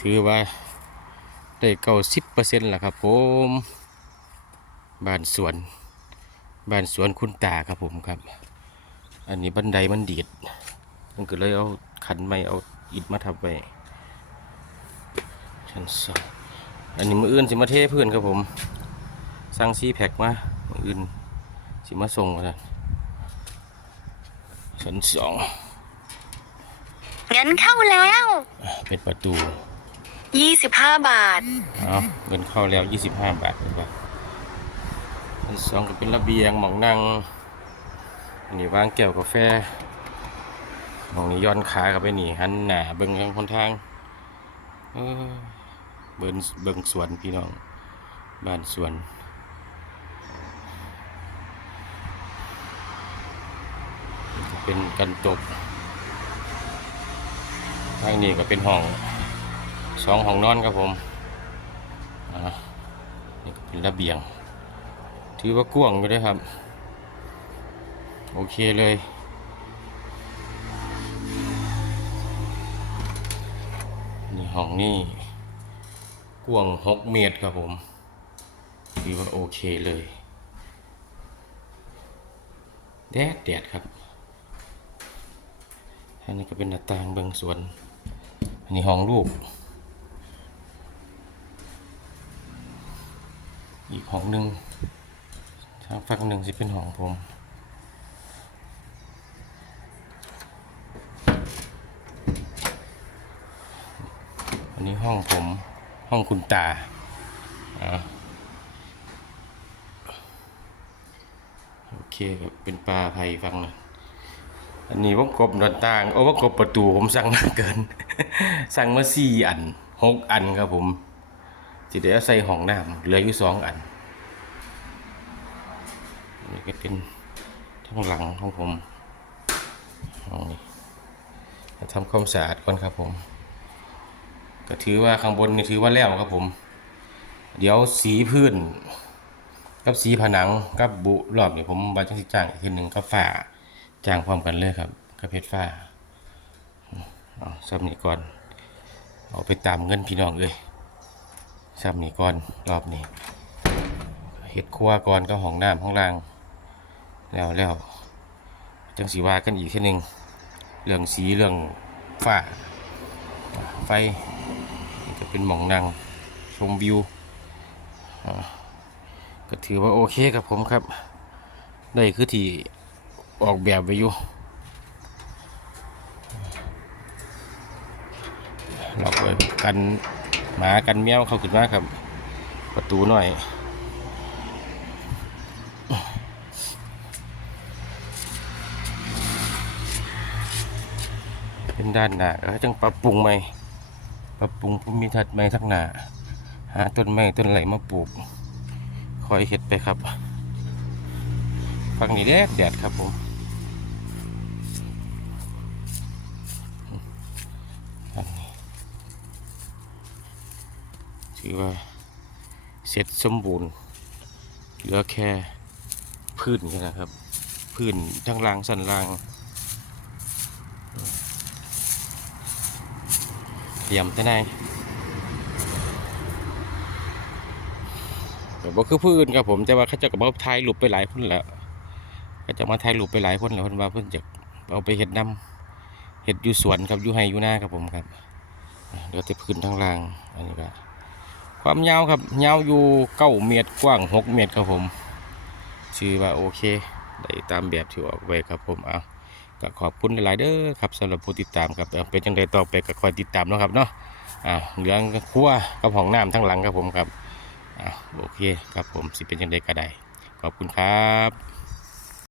ถือว่าได้เก้าสิบเปอร์เซ็นต์แหละครับผมบ้านสวนบ้านสวนคุณตาครับผมครับ อันนี้บันไดมันดีด มันก็เลยเอาขันไม้เอาอิฐมาทับไว้ชั้นสองอันนี้มืออื่นสิมาเทพื้นครับผมสั่งซีแพ็กมามืออื่นสิมาส่งกันชั้นสอง งั้นเข้าแล้ว เป็นประตู 25 บาท เอาเงินเข้าแล้ว 25 บาทเลยว่าอันสองก็เป็นระเบียงหมองนั่งอันนี้วางแก้วกาแฟหมองนี้ย้อนขากับไปนี่หันหน้าเบิ่งทางคนทางเออเบิ่งเบิ่งสวนพี่น้อง บ้านสวน เป็นกันตก ทางนี้ก็เป็นห้องสองห้องนอนครับผมอ่านี่ก็เป็นระเบียง ถือว่ากว้างอยู่เด้ครับ โอเคเลยนี่ห้องนี่กว้างหกเมตรครับผมถือว่าโอเคเลยแดดแดดครับอันนี้ก็เป็นหน้าต่างเบิงสวน อันนี้ห้องลูก อีกห้องหนึ่งทางฝั่งหนึ่งสิเป็นห้องผมอันนี้ห้องผมห้องคุณตาอโอเคครับเป็นปลาไผ่ฟังนะ อันนี้วงกบหน้าต่างโอ้วงกบประตูผมสั่งมาเกิน สั่งมาสี่อันหกอันครับผมสิเดียวใส่ห้องน้ำเหลืออยู่สองอันนี่ก็เป็นทั้งหลังของผมห้องนี้จะทำความสะอาดก่อนครับผม ก็ถือว่าข้างบนนี่ถือว่าแล้วครับผม เดี๋ยวสีพื้น กับสีผนังกับบุรอบนี่ยผมบาจังสิจ้างอีกทีหนึ่งกับฝา จ้างพร้อมกันเลยครับกับเพชรฝ้าเอาซ้ำนี้ก่อน เอาไปตามเงินพี่น้องเลยซ้ำนี่ก่อนรอบนี้เห็ดครัวก่อนก็ห้องน้ำห้องล่าง แล้วแล้วจังสีว่ากันอีกทีหนึ่งเรื่องสีเรื่องฝ้า ไฟนี่ก็เป็นหมองนางชมวิวก็ถือว่าโอเคครับผมครับ ได้คือที่ ออกแบบไว้อยู่ล็อกไว้กันหมากันแมวเข้าขึ้นมาครับ ประตูหน่อยเป็นด้านหน้าก็จังปรับปรุงใหม่ปรับปรุงภูมิทัศน์ใหม่ทั้งหน้าหาต้นไม้ต้นไหลมาปลูก คอยเห็ดไปครับฝั่งนี้แดดแดดครับผมอันนี้ ถือว่าเสร็จสมบูรณ์ เหลือแค่พื้นแค่นะครับ พื้นทั้งล่างสันล่างเตรียมแต่ไหนแต่ว่าคือพื้นครับผมแต่ว่าเขาเจะกับมาถ่ายรูปไปหลายคนแล้วเขาจะมาถ่ายรูปไปหลายคนแล้วเพิ่นว่าเพิ่นจะเอาไปเห็ดน้ำเห็ดอยู่สวนครับอยู่ไฮอยู่หน้าครับผมครับเดี๋ยวแต่พื้นทั้งล่างอันนี้ก็ ความยาวครับยาวอยู่เก้าเมตรกว้างหกเมตรครับผมชื่อว่าโอเคได้ตามแบบที่ออกไว้ครับผมเอาก็ขอบคุณหลายๆเด้อครับสำหรับผู้ติดตามครับเป็นจังไดต่อไปก็คอยติดตามนะครับเนาะอ่าเหลืองครัวกับห้องน้ำทั้งหลังครับผมครับอ่าโอเคครับผมสิเป็นจังไดก็ได้ขอบคุณครับ